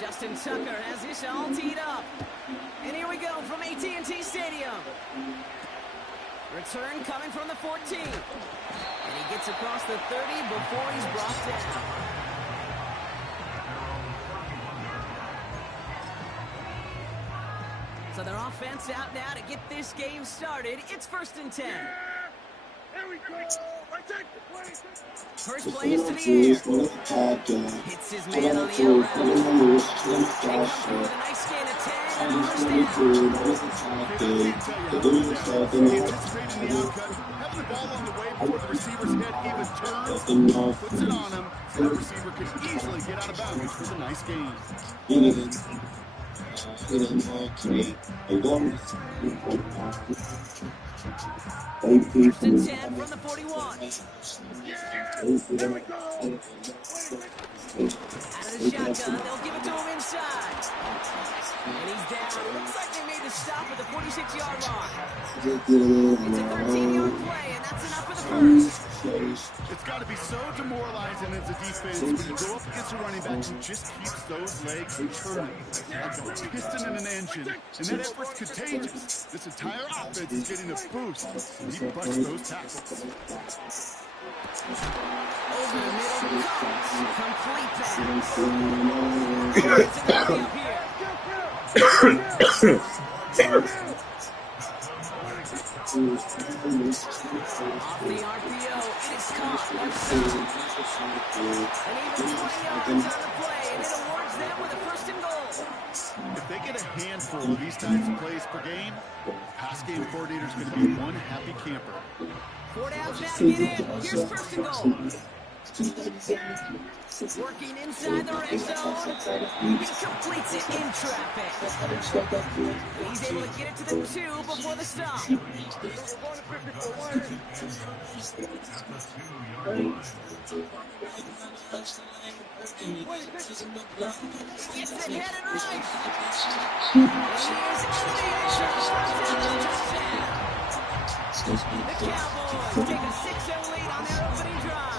Justin Tucker has this all teed up. And here we go from AT&T Stadium. Return coming from the 14. And he gets across the 30 before he's brought down. So their offense out now to get this game started. It's 1st and 10. Here we go. First play is to the air. Hits his man on the out route. They come through with a nice gain of 10 and a first down. Anticipating the outcut, having the ball on the way before the receiver's head even turns, puts it on him, so the receiver can easily get out of bounds for the nice gain. First and 10 from the 41. There we go. Out of the shotgun, they'll give it to him inside. And he's down. Looks like they made the stop at the 46-yard line. It's a 13-yard play, and that's enough for the first. It's got to be so demoralizing as a defense when you go up against a running back who just keeps those legs turning like a piston in an engine. And that effort's contagious. This entire offense is getting a boost. He busts those tackles. Over the middle comes. Complete pass. It's a up here. Off the RPO, it is caught. Left side. And even 20 yards on the play, and it awards them with a 1st and goal. If they get a handful of these types of plays per game, pass game coordinator's going to be one happy camper. 4 downs now to get in. Here's 1st and goal. Working inside the red zone. He completes it in traffic. He's able to get it to the 2 before the stop. Gets it headed right. He is in the end zone. The Cowboys take a 6-0 lead on their opening drive.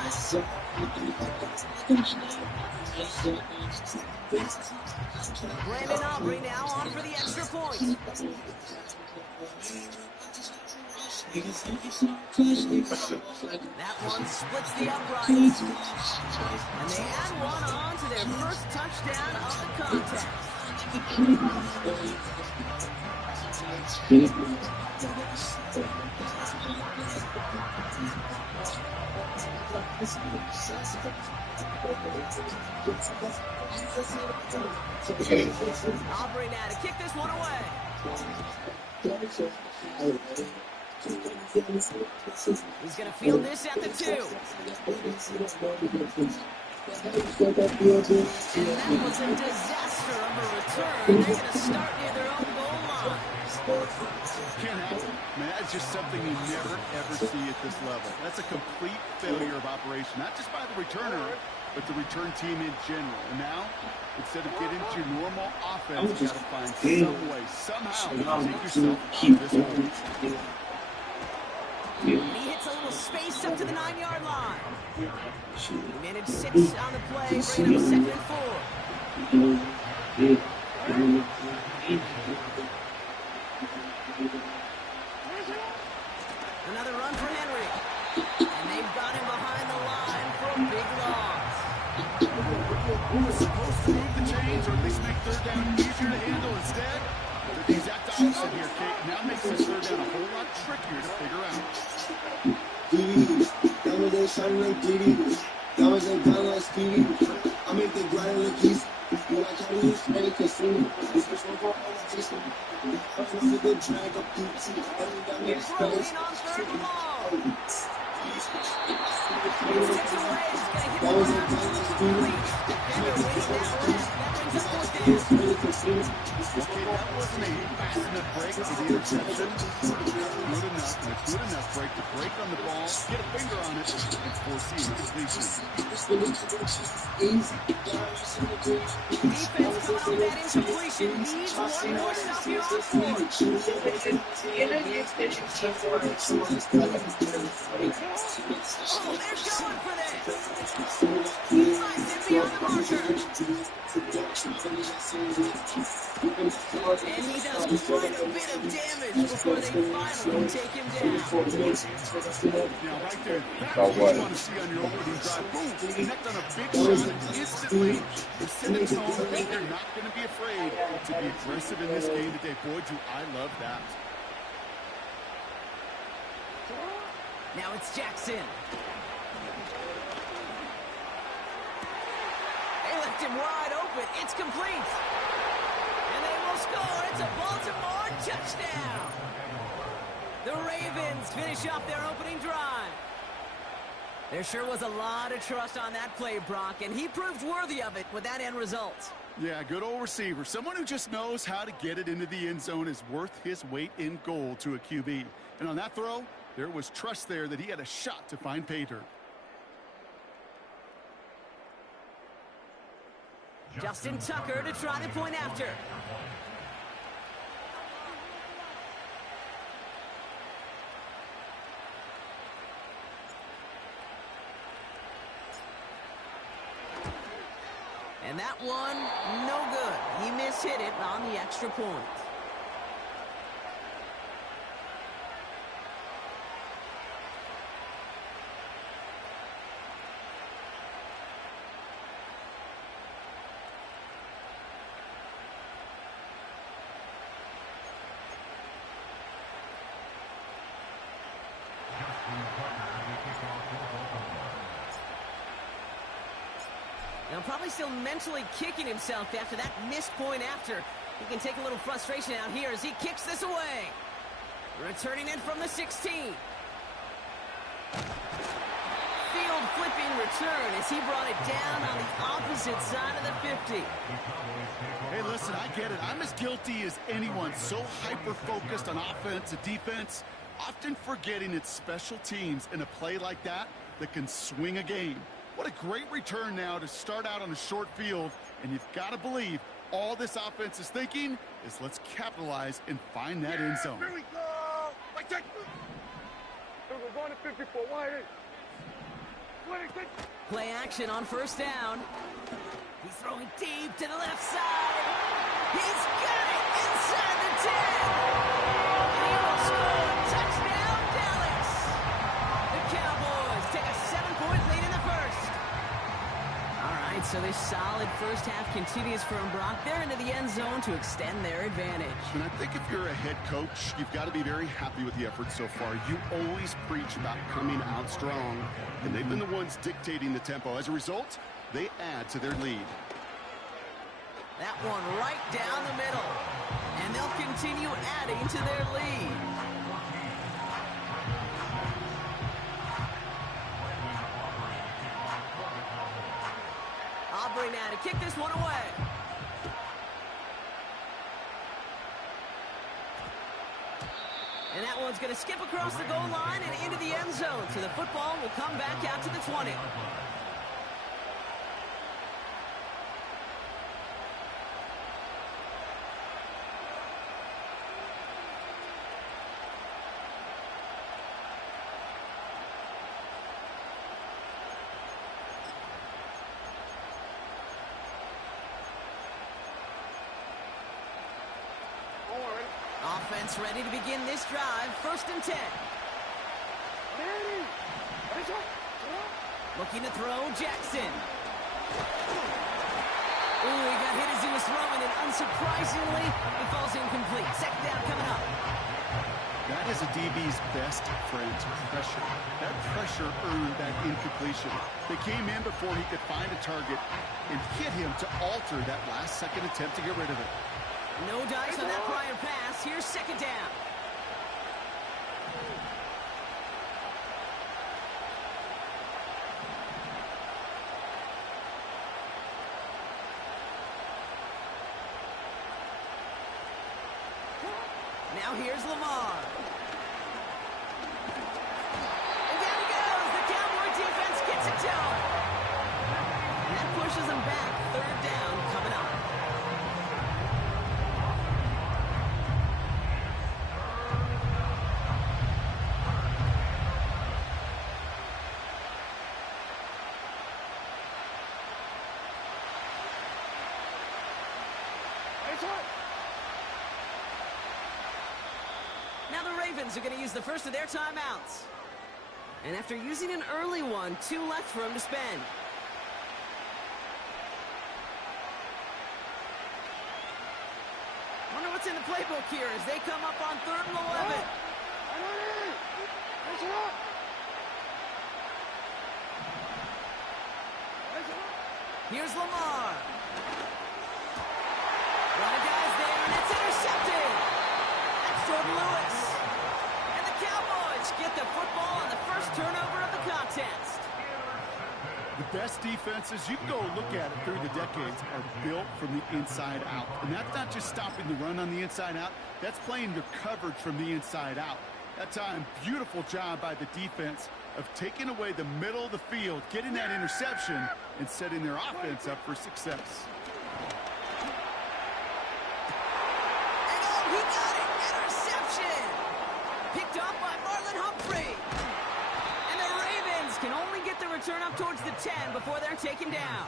Brandon Aubrey now on for the extra point. That one splits the uprights. And they add one on to their first touchdown of the contest. Aubrey now to kick this one away. He's going to field this at the 2. And that was a disaster of a return. They're going to start near their own goal line. Can't happen. Man, that's just something you never, ever see at this level. That's a complete failure of operation, not just by the returner, but the return team in general. And now, instead of getting to your normal offense, you got to find some way, somehow, to take yourself out of this hole. He hits a little space up to the 9-yard line. He managed 6 on the play, bringing up 2nd and 4. Another run for Henry. And they've got him behind the line for a big loss. Was supposed to move the chains, or at least make 3rd down easier to handle instead. But the exact opposite here, Kate. Now makes this 3rd down a whole lot trickier to figure out. I make the grind look easy. You like how you spend casino. This is one more competition. I'm going to drag up through the teeth. Here's Rolling on 3rd and long. He's tipped away. He's going to hit the ground. That brings up 4th down. Okay, that wasn't a fast enough break for the interception, but it was good enough and a good enough break to break on the ball, get a finger on it, and force the incompletion. Defense coming off that incompletion needs one more stop here on fourth. Oh, they're going for this. Slides in beyond the marker. And he does quite a bit of damage before they finally take him down. Now, right there, that's what you want to see on your opening drive. Boom, connect on a big shot instantly. You set a tone that they're not going to be afraid to be aggressive in this game today. Boy, do I love that. Now it's Jackson. They left him wide open. It's complete. And they will score. It's a Baltimore touchdown. The Ravens finish off their opening drive. There sure was a lot of trust on that play, Brock, and he proved worthy of it with that end result. Yeah, good old receiver. Someone who just knows how to get it into the end zone is worth his weight in gold to a QB. And on that throw, there was trust there that he had a shot to find pay dirt. Justin Tucker to try the point after. And that one, no good. He mishit it on the extra point. Now probably still mentally kicking himself after that missed point after. He can take a little frustration out here as he kicks this away. Returning it from the 16. Field flipping return as he brought it down on the opposite side of the 50. Hey, listen, I get it. I'm as guilty as anyone. So hyper-focused on offense and defense, often forgetting it's special teams in a play like that that can swing a game. What a great return now to start out on a short field, and you've got to believe all this offense is thinking is let's capitalize and find that end zone. Here we go! Like that. We're going to 54. Wide. Play action on first down. He's throwing deep to the left side. He's got it inside the 10. And he will score. Touchdown, Dallas. The Cowboys take a 7-point lead in the first. All right, so this solid first half continues from Brock. They're into the end zone to extend their advantage. And I think if you're a head coach, you've got to be very happy with the effort so far. You always preach about coming out strong, and they've been the ones dictating the tempo. As a result, they add to their lead. That one right down the middle. And they'll continue adding to their lead. Aubrey now to kick this one away. And that one's going to skip across the goal line and into the end zone. So the football will come back out to the 20. Offense ready to begin this drive. 1st and 10. Looking to throw, Jackson. Ooh, he got hit as he was throwing, and unsurprisingly, he falls incomplete. 2nd down coming up. That is a DB's best friend, pressure. That pressure earned that incompletion. They came in before he could find a target and hit him to alter that last-second attempt to get rid of it. No dice on that prior pass. Here's 2nd down. Now here's Lamar. And down he goes. The Cowboy defense gets it to him. And that pushes them back. Third down coming up. Now the Ravens are going to use the first of their timeouts. And after using an early one, 2 left for them to spend. Wonder what's in the playbook here as they come up on 3rd and 11. Here's Lamar. A lot of guys there, and it's intercepted. That's Jordan Lewis. And the Cowboys get the football on the first turnover of the contest. The best defenses, you can go look at it through the decades, are built from the inside out. And that's not just stopping the run on the inside out. That's playing your coverage from the inside out. That time, beautiful job by the defense of taking away the middle of the field, getting that interception, and setting their offense up for success. And oh, he got it! Interception! Picked off by Marlon Humphrey. And the Ravens can only get the return up towards the 10 before they're taken down.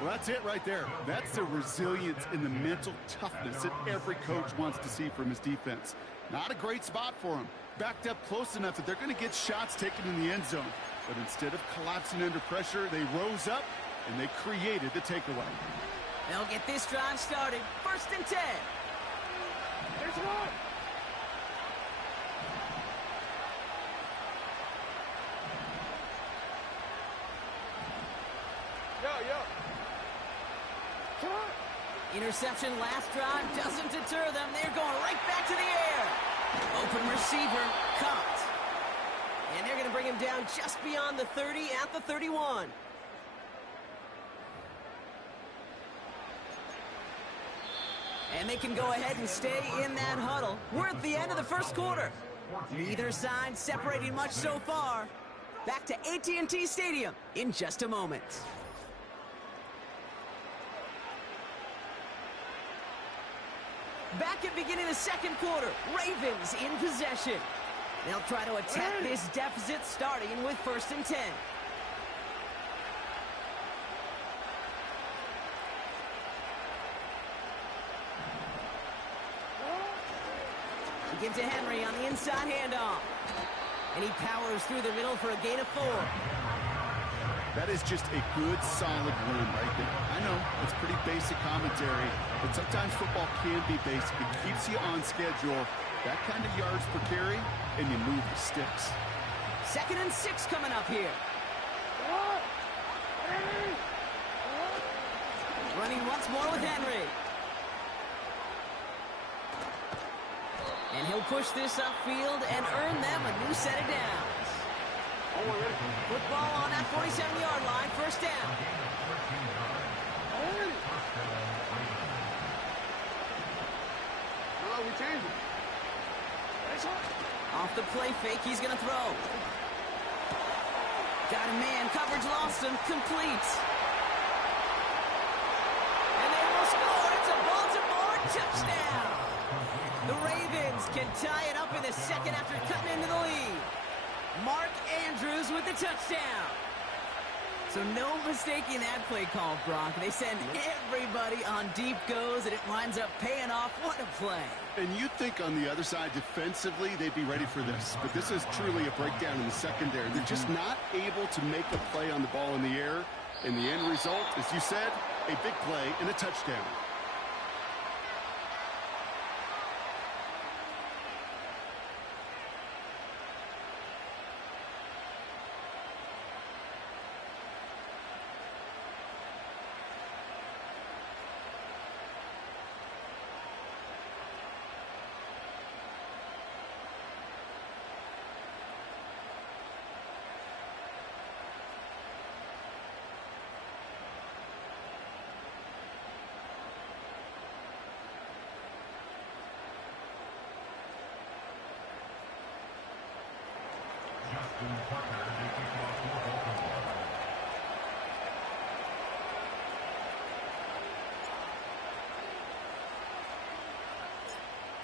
Well, that's it right there. That's the resilience and the mental toughness that every coach wants to see from his defense. Not a great spot for him. Backed up close enough that they're going to get shots taken in the end zone. But instead of collapsing under pressure, they rose up and they created the takeaway. They'll get this drive started. 1st and 10. There's one. Yo. Come on. Interception last drive doesn't deter them. They're going right back to the air. Open receiver, caught. And they're going to bring him down just beyond the 30 at the 31. And they can go ahead and stay in that huddle. We're at the end of the first quarter. Neither side separating much so far. Back to AT&T Stadium in just a moment. Back at beginning of the second quarter, Ravens in possession. They'll try to attack this deficit starting with 1st and 10. Give to Henry on the inside handoff. And he powers through the middle for a gain of 4. That is just a good, solid run right there. I know, it's pretty basic commentary, but sometimes football can be basic. It keeps you on schedule. That kind of yards per carry, and you move the sticks. 2nd and 6 coming up here. Running once more with Henry. And he'll push this upfield and earn them a new set of downs. Football on that 47-yard line, 1st down. We changed it. Off the play fake, he's going to throw. Got a man, coverage lost him, complete. And they will score. It's a Baltimore touchdown. The Ravens can tie it up in the second after cutting into the lead. Mark Andrews with the touchdown. So no mistaking that play call, Brock. They send everybody on deep goes, and it winds up paying off. What a play. And you'd think on the other side, defensively, they'd be ready for this. But this is truly a breakdown in the secondary. They're just not able to make a play on the ball in the air. And the end result, as you said, a big play and a touchdown.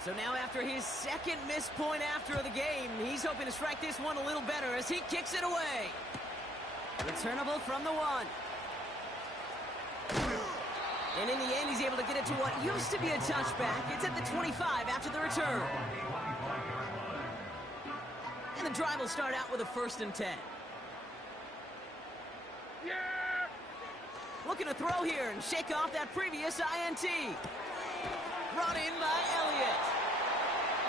So now after his second missed point after the game, he's hoping to strike this one a little better as he kicks it away. Returnable from the 1. And in the end, he's able to get it to what used to be a touchback. It's at the 25 after the return. And the drive will start out with a 1st and 10. Yeah! Looking to throw here and shake off that previous INT. Brought in by Elliott.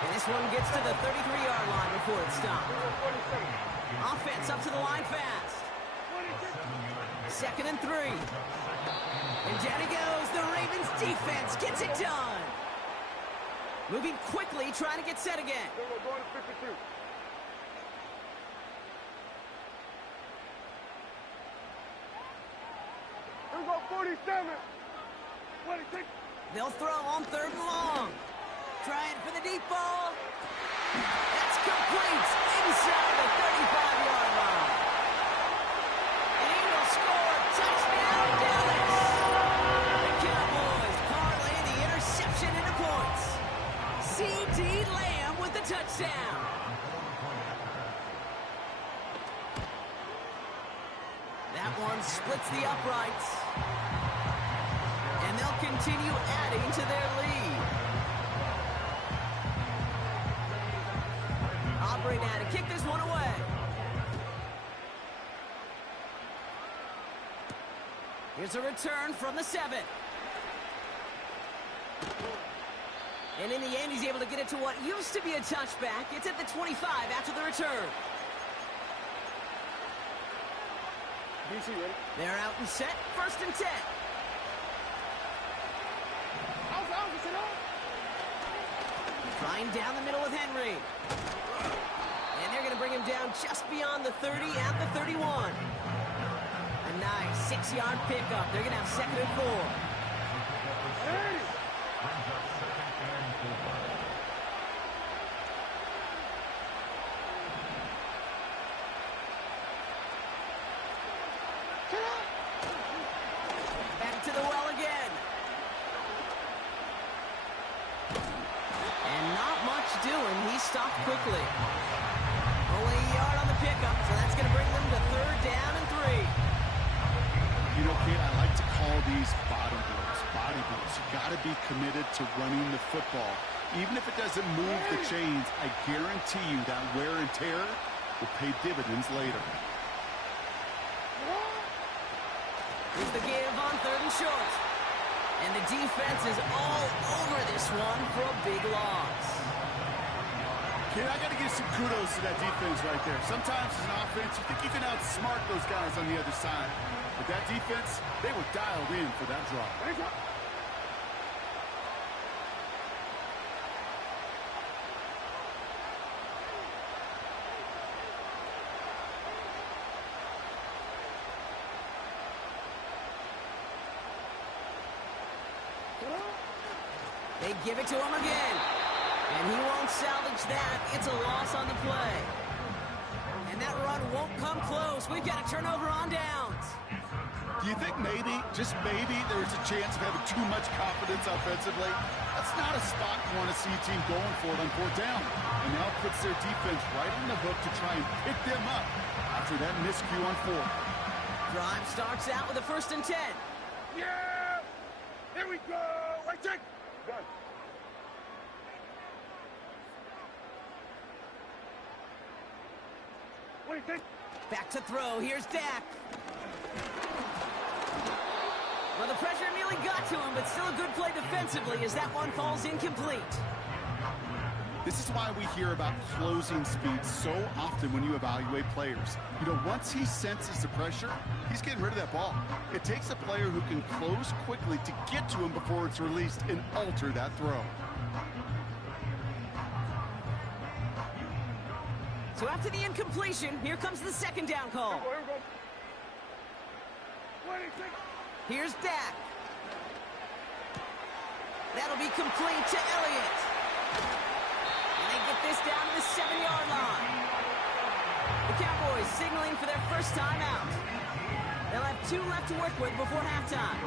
And this one gets to the 33-yard line before it stopped. Offense up to the line fast. 2nd and 3. And down he goes. The Ravens defense gets it done. Moving quickly, trying to get set again. Going to 52. Here we go, 47. 26. They'll throw on 3rd and long. Trying for the deep ball. That's complete inside the 35-yard line. And he will score. Touchdown, Dallas. The Cowboys parlay the interception into points. C.D. Lamb with the touchdown. That one splits the uprights. And they'll continue adding to their lead. Aubrey now to kick this one away. Here's a return from the 7. And in the end, he's able to get it to what used to be a touchback. It's at the 25 after the return. DC ready? They're out and set. 1st and 10. Trying down the middle with Henry. And they're going to bring him down just beyond the 30 at the 31. A nice 6-yard pickup. They're going to have 2nd and 4. Hey! Back to the well again. And not much doing. He stopped quickly. Only a yard on the pickup, so that's going to bring them to 3rd down and 3. You know, Kate, I like to call these body blows. Body blows. You got to be committed to running the football. Even if it doesn't move the chains, I guarantee you that wear and tear will pay dividends later. Here's the give on 3rd and short. And the defense is all over this one for a big loss. Kid, I got to give some kudos to that defense right there. Sometimes as an offense, you think you can outsmart those guys on the other side. But that defense, they were dialed in for that draw. They give it to him again. And he won't salvage that. It's a loss on the play. And that run won't come close. We've got a turnover on downs. Do you think maybe, just maybe, there's a chance of having too much confidence offensively? That's not a spot you want to see a team going for it on 4th down. And now it puts their defense right on the hook to try and pick them up after that miscue on 4th. Drive starts out with a 1st and 10. Yeah! Here we go! Right, check! Done. What do you think? Back to throw. Here's Dak. Well, the pressure nearly got to him, but still a good play defensively as that one falls incomplete. This is why we hear about closing speed so often when you evaluate players. You know, once he senses the pressure, he's getting rid of that ball. It takes a player who can close quickly to get to him before it's released and alter that throw. So after the incompletion, here comes the 2nd down call. Here we go. 26. Here's Dak. That'll be complete to Elliott. And they get this down to the 7-yard line. The Cowboys signaling for their first time out. They'll have 2 left to work with before halftime.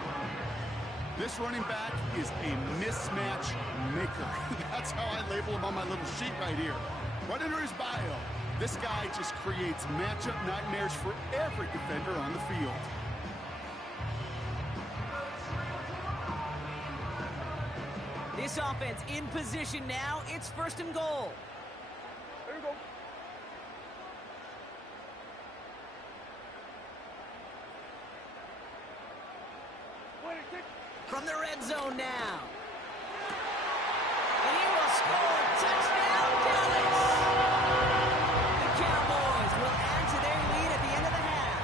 This running back is a mismatch maker. That's how I label him on my little sheet right here. Right under his bio, this guy just creates matchup nightmares for every defender on the field. This offense in position now. It's 1st and goal. There you go. Wait, kick. From the red zone now. And he will score. Touchdown, Dallas! The Cowboys will add to their lead at the end of the half.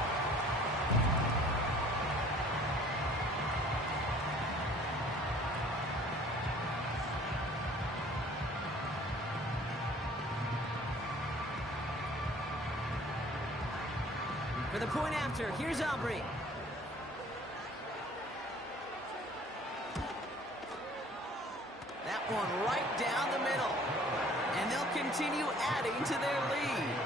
For the point after, here's Aubrey. That one right down the middle. And they'll continue adding to their lead.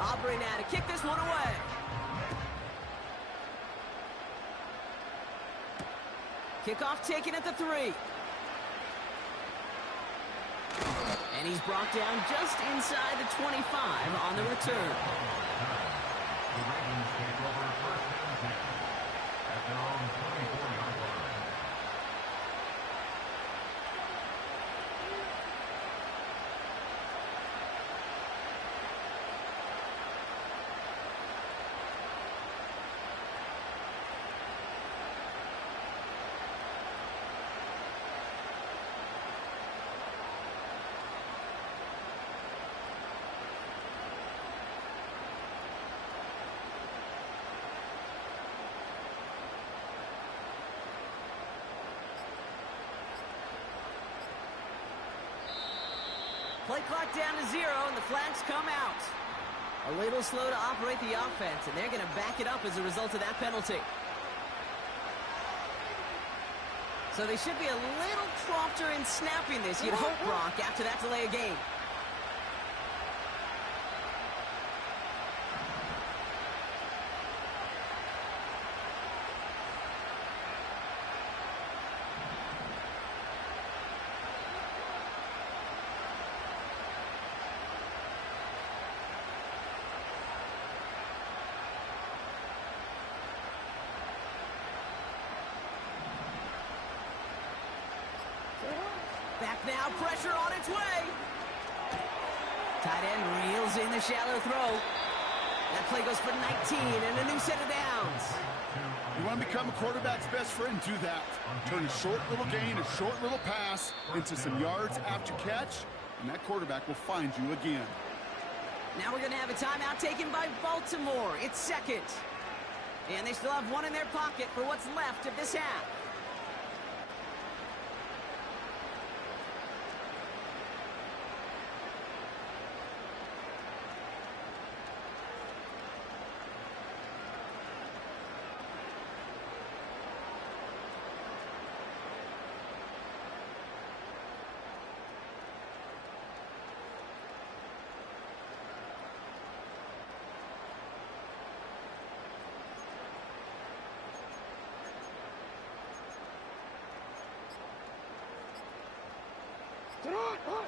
Aubrey now to kick this one away. Kickoff taken at the 3. And he's brought down just inside the 25 on the return. The Ravens take over 1st and 10 at their own 24-yard line. Play clock down to 0, and the flags come out. A little slow to operate the offense, and they're going to back it up as a result of that penalty. So they should be a little prompter in snapping this, you'd hope, Brock, after that delay of game. Back now, pressure on its way. Tight end reels in the shallow throw. That play goes for 19 and a new set of downs. You want to become a quarterback's best friend? Do that. Turn a short little gain, a short little pass into some yards after catch, and that quarterback will find you again. Now we're going to have a timeout taken by Baltimore. It's 2nd. And they still have one in their pocket for what's left of this half.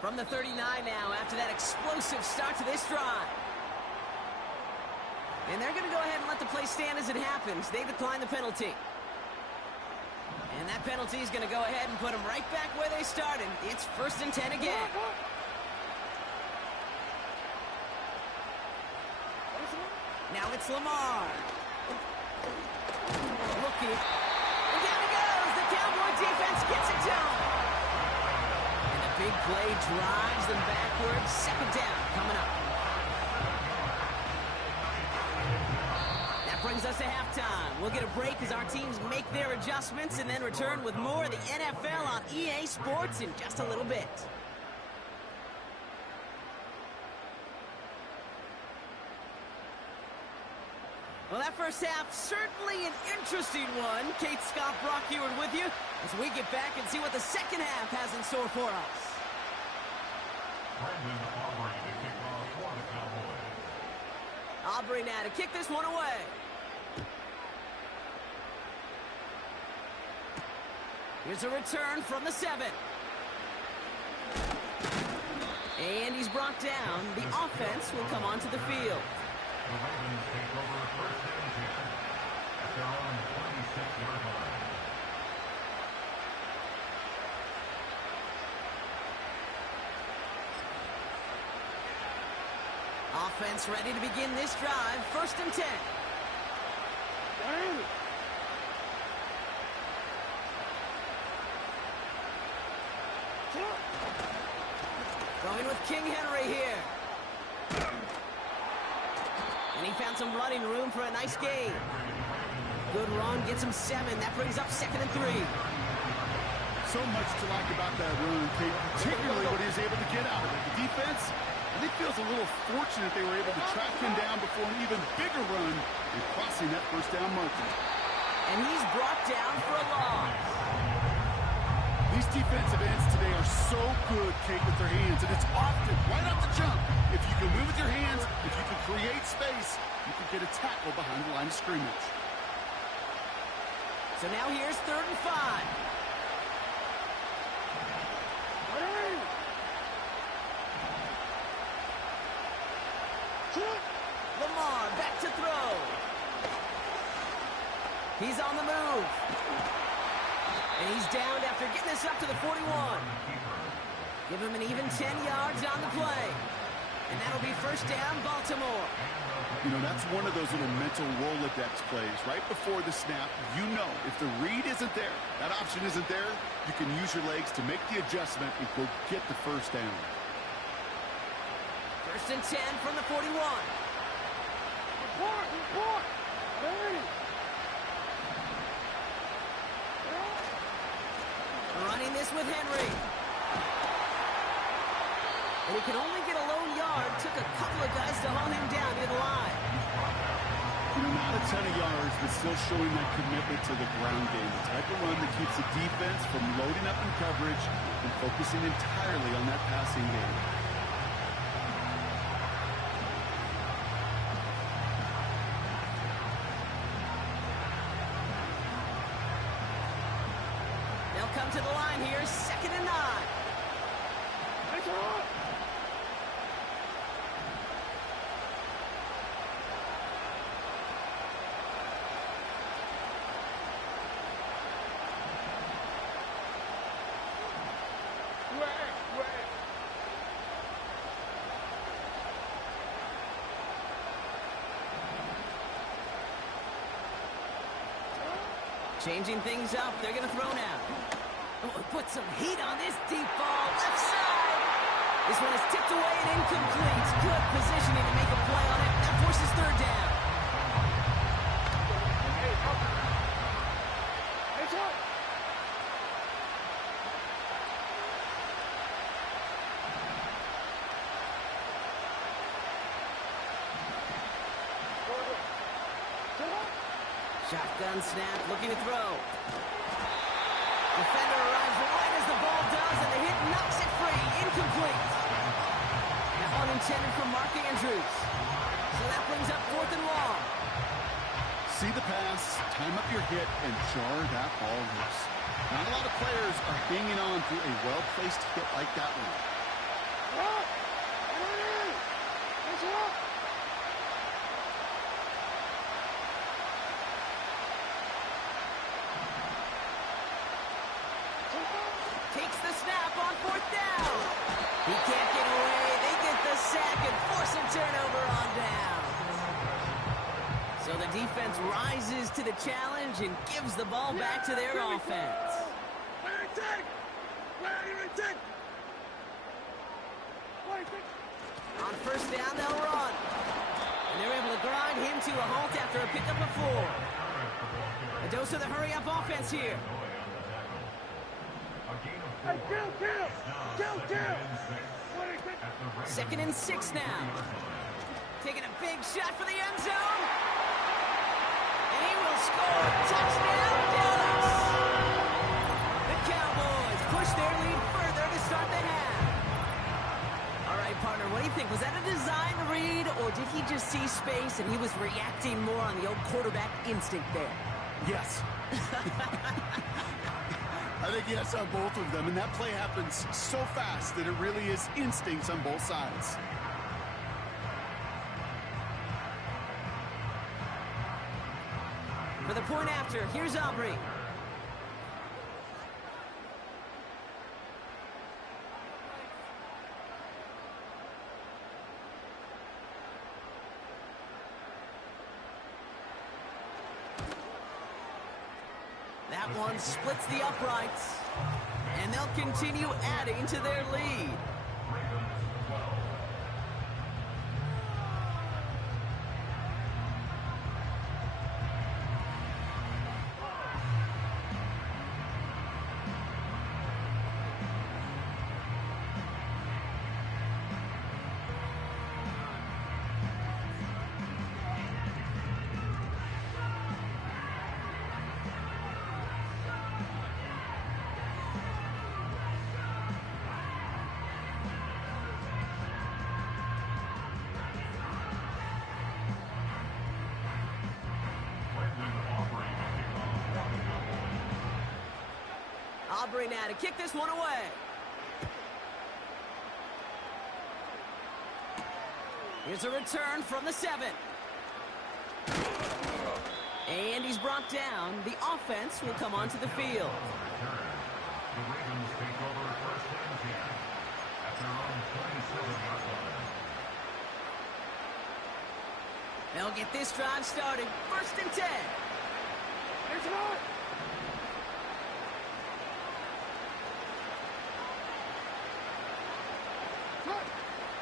From the 39 now after that explosive start to this drive. And they're going to go ahead and let the play stand as it happens. They decline the penalty. And that penalty is going to go ahead and put them right back where they started. It's 1st and 10 again. Now it's Lamar. Looking. And down he goes. The Cowboy defense gets it to him. Big play drives them backwards. 2nd down coming up. That brings us to halftime. We'll get a break as our teams make their adjustments and then return with more of the NFL on EA Sports in just a little bit. Well, that first half, certainly an interesting one. Kate, Scott, Brock Heward with you as we get back and see what the second half has in store for us. Brandon Aubrey to kick off. Aubrey now to kick this one away. Here's a return from the 7. And he's brought down. The offense will come onto the field. The Ravens take over first and 10 at their own 26-yard line. Offense ready to begin this drive. First and 10. Going with King Henry here. And he found some running room for a nice gain. Good run, gets him 7. That brings up 2nd and 3. So much to like about that run, Kate, particularly what he was able to get out of it. The defense, I think, feels a little fortunate they were able to track him down before an even bigger run and crossing that first down marker. And he's brought down for a loss. These defensive ends today are so good, Kate, with their hands, and it's often right off the jump. If you can win with your hands, if you can create space, you can get a tackle behind the line of scrimmage. So now here's 3rd and 5. Lamar back to throw. He's on the move. And he's downed after getting this up to the 41. Give him an even 10 yards on the play. And that'll be first down, Baltimore. You know, that's one of those little mental Rolodex plays. Right before the snap, you know if the read isn't there, that option isn't there, you can use your legs to make the adjustment and go get the first down. First and 10 from the 41. Running this with Henry. And he could only get a lone yard. Took a couple of guys to hold him down near the line. Not a ton of yards, but still showing that commitment to the ground game. The type of run that keeps the defense from loading up in coverage and focusing entirely on that passing game. They'll come to the line here, 2nd and 9. Changing things up. They're going to throw now. Oh, put some heat on this deep ball. Left side. This one is tipped away and incomplete. Good positioning to make a play on it. That forces 3rd down. Shotgun snap, looking to throw. Defender arrives right as the ball does, and the hit knocks it free. Incomplete. That one intended for Mark Andrews. So that brings up 4th and long. See the pass, time up your hit, and jar that ball loose. Not a lot of players are hanging on to a well-placed hit like that one. Takes the snap on 4th down. He can't get away. They get the sack and force a turnover on down. So the defense rises to the challenge and gives the ball back to their offense. On first down, they'll run. And they're able to grind him to a halt after a pickup of 4. A dose of the hurry-up offense here. Kill! 2nd and 6 now. Taking a big shot for the end zone. And he will score. Touchdown, Dallas! The Cowboys push their lead further to start the half. All right, partner, what do you think? Was that a design read, or did he just see space and he was reacting more on the old quarterback instinct there? Yes. I think yes on both of them, and that play happens so fast that it really is instincts on both sides. For the point after, here's Aubrey. That one splits the uprights, and they'll continue adding to their lead. Aubrey now to kick this one away. Here's a return from the 7. And he's brought down. The offense will come onto the field. The Ravens take over first and 10 at their own 27-yard line. They'll get this drive started. First and 10. There's one.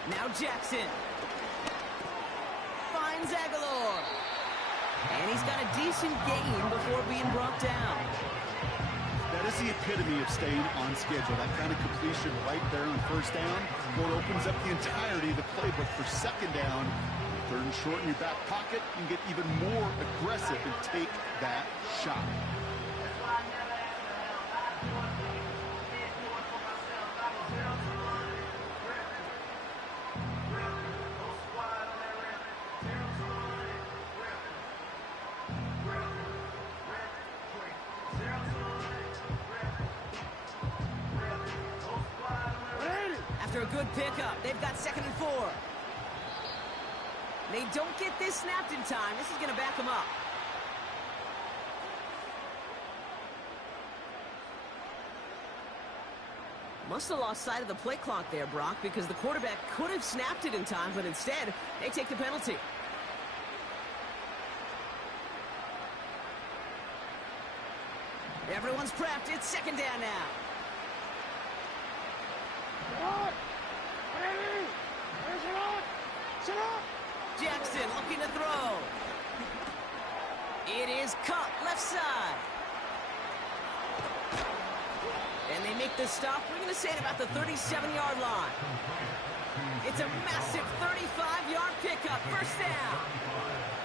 Now Jackson finds Aguilar. And he's got a decent gain before being brought down. That is the epitome of staying on schedule. That kind of completion right there on first down. Well, it opens up the entirety of the playbook for second down. Third and short in your back pocket. You can get even more aggressive and take that shot. After a good pickup, they've got 2nd and 4. They don't get this snapped in time. This is going to back them up. Must have lost sight of the play clock there, Brock, because the quarterback could have snapped it in time, but instead, they take the penalty. Everyone's prepped. It's 2nd down now. Jackson looking to throw. It is cut left side. And they make the stop. We're going to say at about the 37-yard line. It's a massive 35-yard pickup. First down.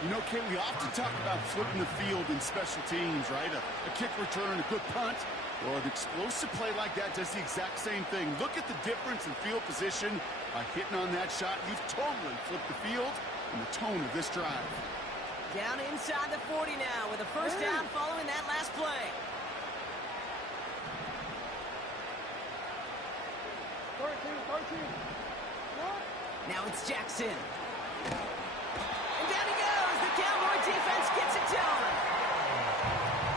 You know, Kate, we often talk about flipping the field in special teams, right? A kick return, a good punt. Well, an explosive play like that does the exact same thing. Look at the difference in field position. By hitting on that shot, you've totally flipped the field and the tone of this drive. Down inside the 40 now with a first down following that last play. 13. Now it's Jackson. And down he goes. The Cowboy defense gets it done.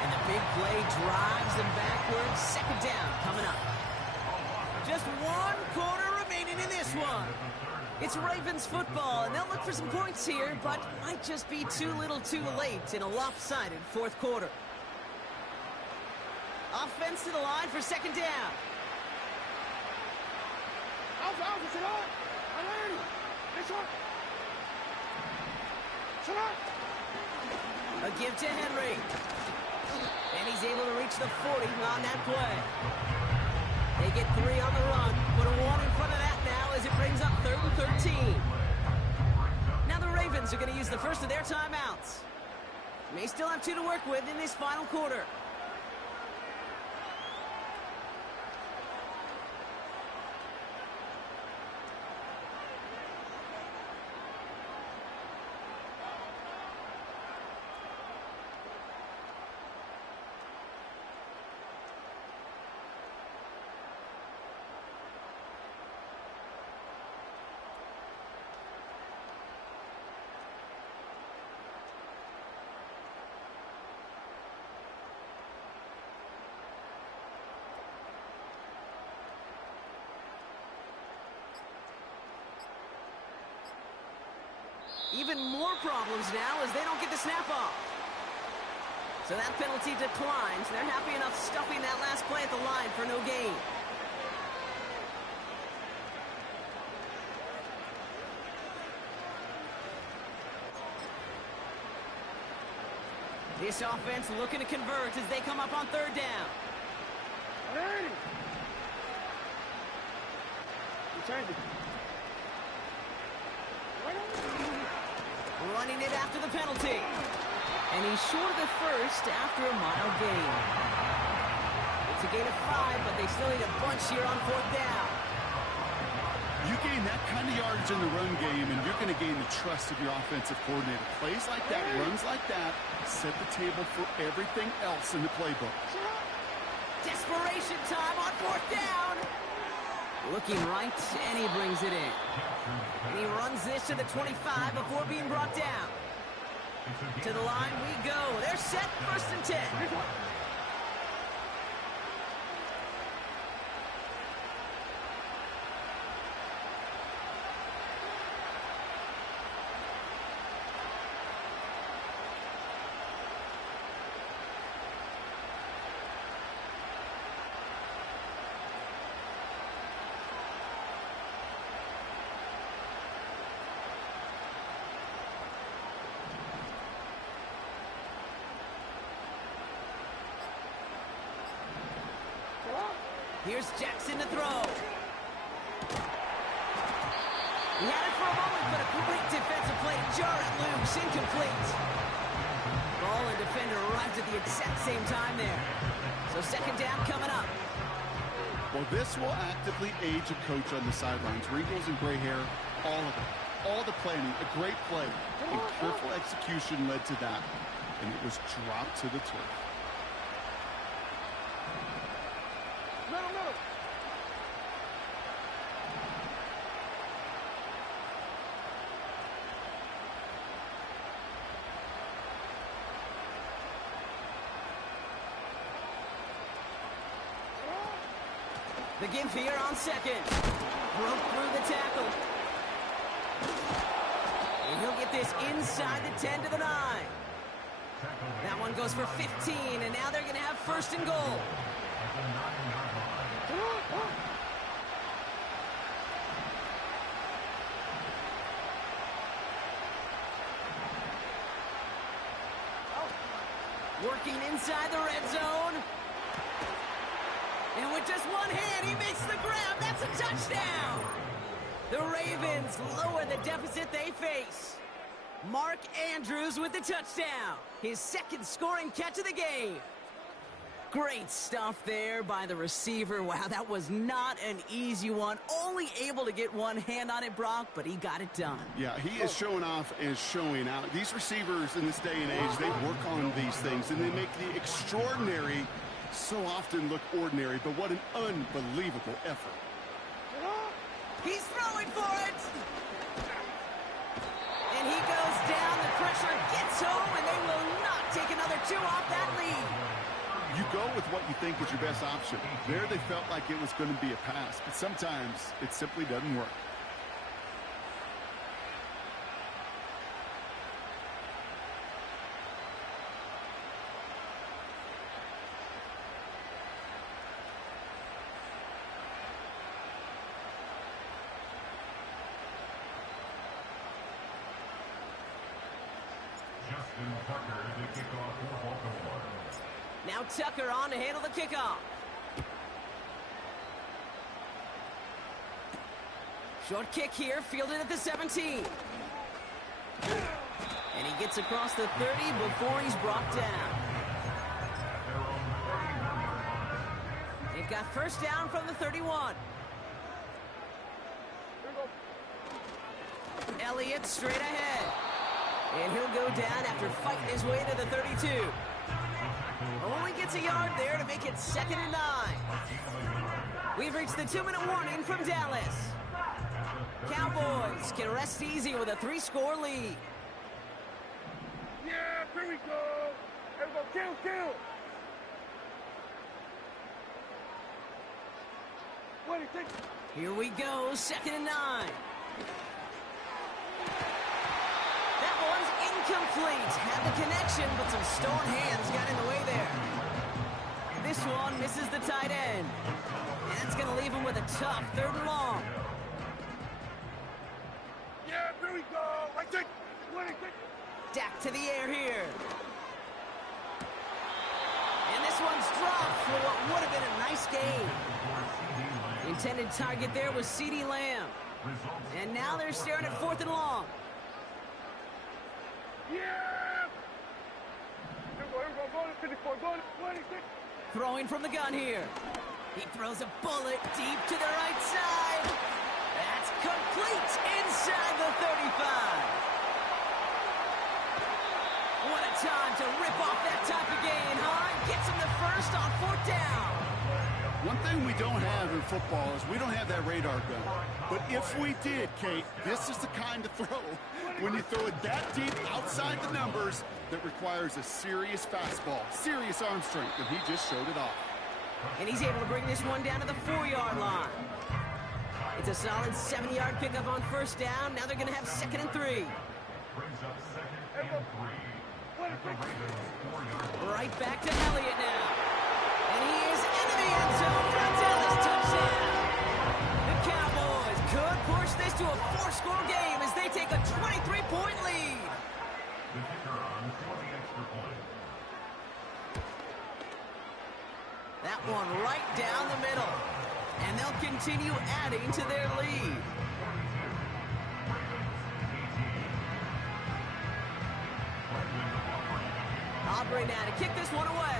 And the big play drives them backwards. 2nd down coming up. Just 1 quarter remaining in this one. It's Ravens football, and they'll look for some points here, but might just be too little too late in a lopsided 4th quarter. Offense to the line for 2nd down. A give to Henry. And he's able to reach the 40 on that play. They get 3 on the run. Put a 1 in front of that now as it brings up 3rd and 13. Now the Ravens are going to use the first of their timeouts. May still have 2 to work with in this final quarter. even more problems now as they don't get the snap off. So that penalty declines. They're happy enough stuffing that last play at the line for no gain. This offense looking to convert as they come up on third down. Hey! Change it. Running it after the penalty. And he's short of the first after a mile gain. It's a gain of 5, but they still need a bunch here on fourth down. You gain that kind of yardage in the run game, and you're going to gain the trust of your offensive coordinator. Plays like that, runs like that, set the table for everything else in the playbook. Desperation time on fourth down. Looking right, and he brings it in. And he runs this to the 25 before being brought down. To the line we go. They're set, 1st and 10. Here's Jackson to throw. He had it for a moment, but a great defensive play to jar it loose, incomplete. Ball and defender arrived at the exact same time there. So 2nd down coming up. Well, this will actively age a coach on the sidelines. Wrinkles and gray hair, all of it. All the planning, a great play, and careful execution led to that. And it was dropped to the turf. The give here on 2nd. Broke through the tackle. And he'll get this inside the 10 to the 9. That one goes for 15, and now they're going to have 1st and goal. Working inside the red zone. And with just one hand, he makes the grab. That's a touchdown. The Ravens lower the deficit they face. Mark Andrews with the touchdown. His 2nd scoring catch of the game. Great stuff there by the receiver. Wow, that was not an easy one. Only able to get one hand on it, Brock, but he got it done. Yeah, he is showing off and showing out. These receivers in this day and age, they work on these things, and they make the extraordinary so often look ordinary, but what an unbelievable effort. He's throwing for it. And he goes down. The pressure gets home, and they will not take another 2 off that lead. You go with what you think is your best option. There they felt like it was going to be a pass, but sometimes it simply doesn't work. Now Tucker on to handle the kickoff. Short kick here, fielded at the 17. And he gets across the 30 before he's brought down. They've got 1st down from the 31. Elliott straight ahead. And he'll go down after fighting his way to the 32. Only gets a yard there to make it 2nd and 9. We've reached the 2-minute warning from Dallas. Cowboys can rest easy with a 3-score lead. Yeah, here we go. Everybody, kill. What do you think? Here we go, 2nd and 9. Incomplete. Had the connection, but some stone hands got in the way there. This one misses the tight end. And that's going to leave him with a tough 3rd and long. Yeah, there we go. Right there. Dak to the air here. And this one's dropped for what would have been a nice gain. The intended target there was CeeDee Lamb. And now they're staring at 4th and long. Yeah! Here we go. Go to 54. Go to 26. Throwing from the gun here. He throws a bullet deep to the right side. That's complete inside the 35. What a time to rip off that type of gain, huh? Gets him the first on 4th down. One thing we don't have in football is we don't have that radar gun. But if we did, Kate, this is the kind of throw, when you throw it that deep outside the numbers, that requires a serious fastball, serious arm strength, and he just showed it off. And he's able to bring this one down to the 4-yard line. It's a solid 7-yard pickup on 1st down. Now they're going to have 2nd and 3. Brings up 2nd and 3. Right back to Elliott now. And he is into the end zone for a Dallas touchdown. The Cowboys could push this to a 4-score game as they take a 23-point lead. The kicker on for the extra point. That one right down the middle. And they'll continue adding to their lead. Aubrey now to kick this one away.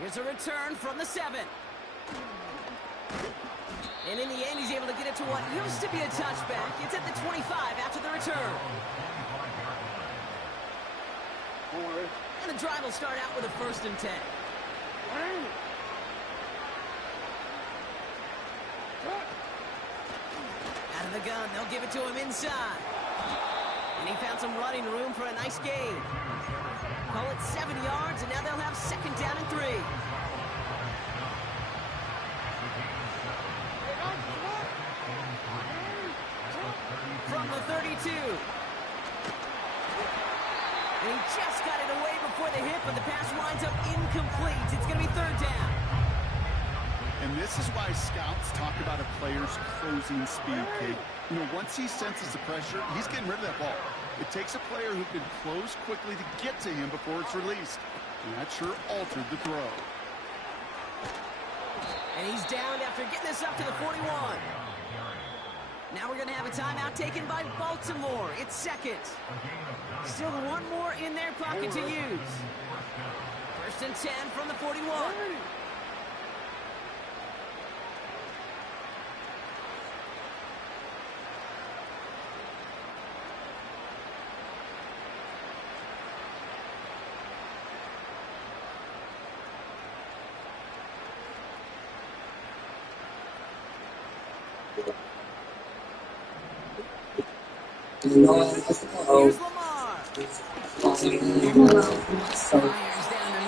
Here's a return from the 7. And in the end, he's able to get it to what used to be a touchback. It's at the 25 after the return. And the drive will start out with a 1st and 10. Out of the gun, they'll give it to him inside. And he found some running room for a nice gain. Call it 7 yards, and now they'll have 2nd down and 3. From the 32. And he just got it away before the hit, but the pass winds up incomplete. It's going to be 3rd down. And this is why scouts talk about a player's closing speed, Kate. You know, once he senses the pressure, he's getting rid of that ball. It takes a player who can close quickly to get to him before it's released. And that sure altered the throw. And he's downed after getting this up to the 41. Now we're going to have a timeout taken by Baltimore. It's 2nd. Still one more in their pocket to use. 1st and 10 from the 41. Here's Lamar. Fires down the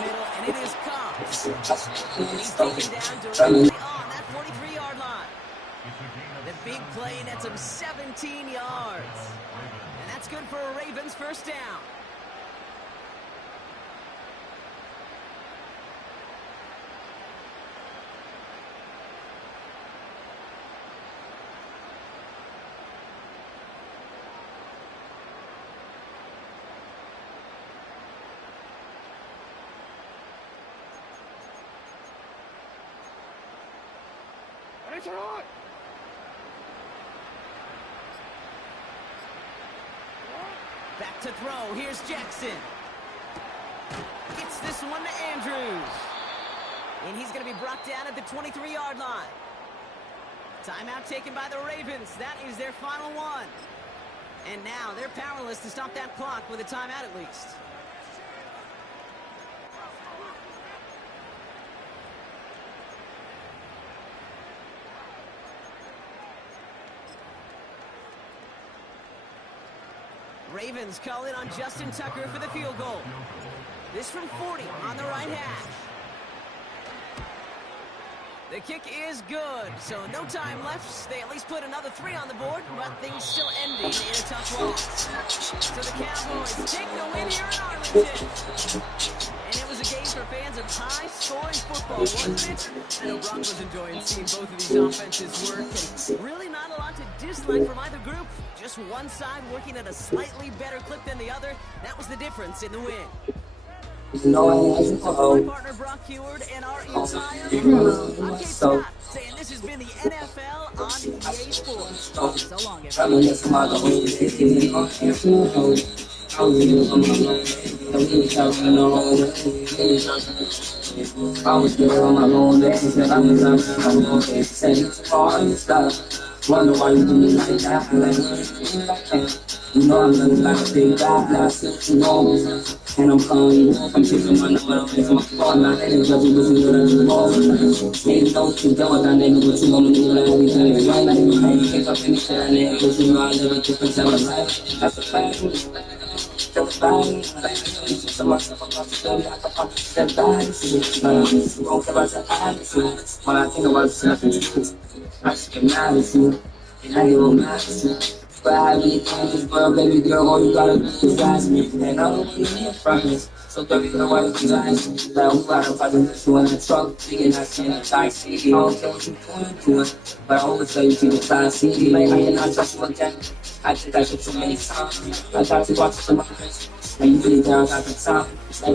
middle, and it is caught. And he's taken down directly on that 43-yard line. The big play nets him 17 yards. And that's good for a Ravens 1st down. Back to throw. Here's Jackson. Gets this one to Andrews. And he's going to be brought down at the 23-yard line. Timeout taken by the Ravens. That is their final one. And now they're powerless to stop that clock with a timeout at least. Ravens call in on Justin Tucker for the field goal. This from 40 on the right hash. The kick is good, so no time left. They at least put another 3 on the board, but things still ending in a tough loss. So the Cowboys take the win here in Arlington. And it was a game for fans of high-scoring football, wasn't it? I know Brock was enjoying seeing both of these offenses work, and really not a lot to dislike from either group. Just one side working at a slightly better clip than the other. That was the difference in the win. So my partner Brock Heward and our entire crew, I'm Kate Scott, saying this has been the NFL on EA Sports. So long, Wonder why you do me like that, you know I'm living like a big guy, now I still too long. And I'm calling you, I'm taking my number away from my phone, my head is busy, busy with a ball. Maybe don't you know what I nigga, but you want me to do like everything is right, like you pick up anything, and then cause you know I live a different type of life. That's a fact. That's fine. So myself, I'm about to tell you, I can fucking step back. Won't care about the attitude. When I think about something, I just get mad at you. And I get real mad at you. But I have any time in this world, baby girl, all you gotta do is ask me. And I don't want to hear from this. So baby girl, why don't you ask me? Like, who got a fucking issue in the truck? Thinking I see the taxi. I don't care what you point to it. But I always tell you to the class C. Like, I cannot trust you again. I think I took too many times. I tried to watch some of this. And you really down got the time.